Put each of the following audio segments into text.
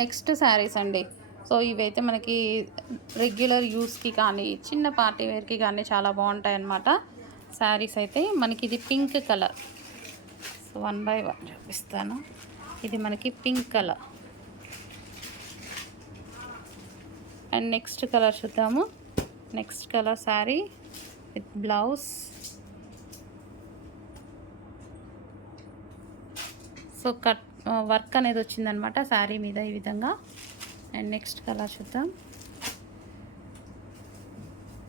Next saris అండి. So ఇవైతే మనకి రెగ్యులర్ యూస్కి కానీ చిన్న పార్టీ వేర్కి కానీ చాలా బాగుంటాయి అన్నమాట. శారీస్ అయితే మనకి ఇది పింక్ కలర్. సో 1 బై 1 చూపిస్తాను. ఇది మనకి pink colour. And next colour చూద్దాము. Next colour sari with blouse. So cut work అనేది వచ్చిందనమాట శారీ మీద ఈ విధంగా. అండ్ నెక్స్ట్ కలర్ చూద్దాం.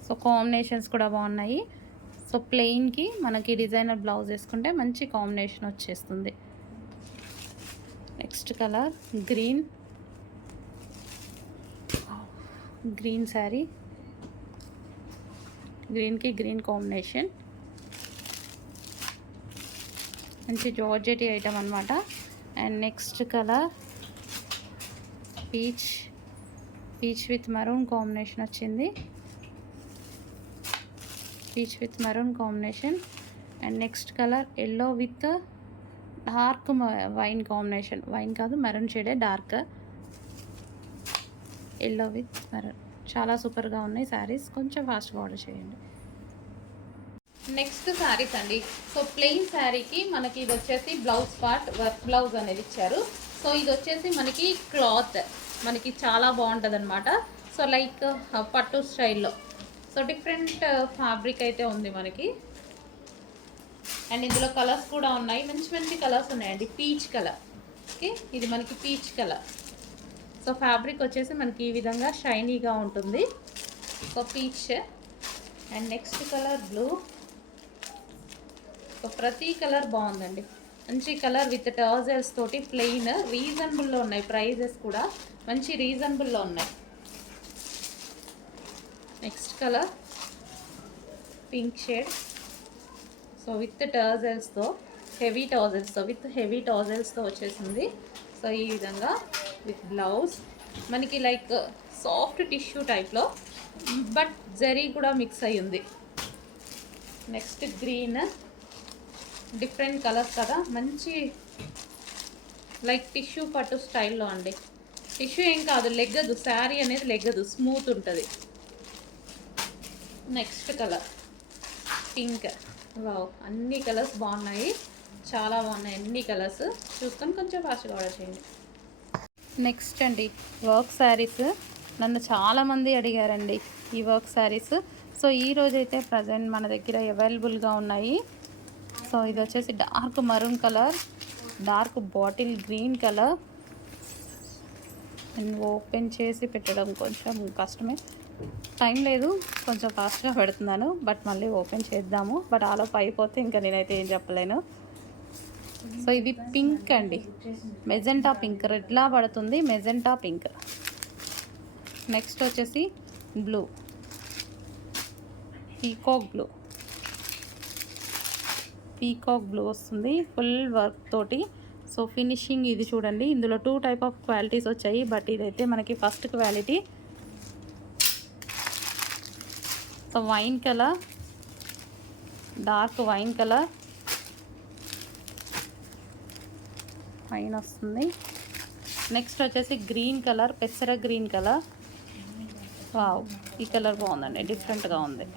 సో కాంబినేషన్స్ కూడా బాగున్నాయి. సో ప్లెయిన్కి మనకి డిజైనర్ బ్లౌజ్ వేసుకుంటే మంచి కాంబినేషన్ వచ్చేస్తుంది. Next colour green. Green sari, గ్రీన్కి గ్రీన్ కాంబినేషన్. మంచి జార్జెట్ ఐటమ్ అనమాట. And next colour peach. Peach with maroon combination వచ్చింది. Peach with maroon combination. And next colour yellow with dark wine combination. Wine కాదు, మెరూన్ షేడే, డార్క్ ఎల్లో విత్ మెరూన్. చాలా సూపర్గా ఉన్నాయి శారీస్. కొంచెం ఫాస్ట్గా ఆర్డర్ చేయండి. నెక్స్ట్ శారీస్ అండి. సో ప్లెయిన్ శారీకి మనకి ఇది వచ్చేసి బ్లౌజ్ పార్ట్ వర్క్ బ్లౌజ్ అనేది ఇచ్చారు. సో ఇది వచ్చేసి మనకి క్లాత్ మనకి చాలా బాగుంటుంది అనమాట. సో లైక్ పట్టు స్టైల్లో. సో డిఫరెంట్ ఫ్యాబ్రిక్ అయితే ఉంది మనకి. అండ్ ఇందులో కలర్స్ కూడా ఉన్నాయి. మంచి మంచి కలర్స్ ఉన్నాయండి. Peach colour. ఓకే, ఇది మనకి పీచ్ కలర్. సో ఫ్యాబ్రిక్ వచ్చేసి మనకి ఈ విధంగా షైనీగా ఉంటుంది. So peach. And next colour blue. So ప్రతి కలర్ బాగుందండి. మంచి కలర్ విత్ టర్జల్స్ తోటి ప్లెయిన్. రీజనబుల్లో ఉన్నాయి. ప్రైజెస్ కూడా మంచి రీజనబుల్లో ఉన్నాయి. Next colour pink shade. So with టర్జల్స్తో, హెవీ టర్జల్స్తో వచ్చేసింది. సో ఈ విధంగా విత్ బ్లౌజ్ మనకి లైక్ సాఫ్ట్ టిష్యూ టైప్లో, బట్ జరీ కూడా మిక్స్ అయ్యి ఉంది. Next green. డిఫరెంట్ కలర్స్ కదా, మంచి లైక్ టిష్యూ పట్టు స్టైల్లో అండి. టిష్యూ ఏం కాదు, లెగ్గదు. శారీ అనేది లెగ్గదు, స్మూత్ ఉంటుంది. Next colour pink. వావ్, అన్ని కలర్స్ బాగున్నాయి, చాలా బాగున్నాయి అన్ని కలర్స్. చూసుకొని కొంచెం ఫాస్ట్గా ఆర్డర్ చేయండి. నెక్స్ట్ అండి వర్క్ శారీస్. నన్ను చాలామంది అడిగారండి ఈ వర్క్ శారీస్. సో ఈరోజైతే ప్రజెంట్ మన దగ్గర అవైలబుల్గా ఉన్నాయి. సో ఇది వచ్చేసి dark maroon colour, dark bottle green colour. And open చేసి పెట్టడం కొంచెం కష్టమే, టైం లేదు, కొంచెం ఫాస్ట్గా పెడుతున్నాను. బట్ మళ్ళీ ఓపెన్ చేద్దాము. బట్ ఆలోపు అయిపోతే ఇంకా నేనైతే ఏం చెప్పలేను. సో ఇది పింక్ అండి, మెజెంటా పింక్. రెడ్లా పడుతుంది, మెజెంటా పింక్. నెక్స్ట్ వచ్చేసి blue, peacock blue. Peacock blue వస్తుంది ఫుల్ వర్క్ తోటి. సో ఫినిషింగ్ ఇది చూడండి. ఇందులో 2 టైప్ ఆఫ్ క్వాలిటీస్ వచ్చాయి, బట్ ఇదైతే మనకి first quality. So wine colour, dark wine colour, wine వస్తుంది. నెక్స్ట్ వచ్చేసి గ్రీన్ కలర్, పెసర గ్రీన్ కలర్. వావ్, ఈ కలర్ బాగుందండి, డిఫరెంట్గా ఉంది.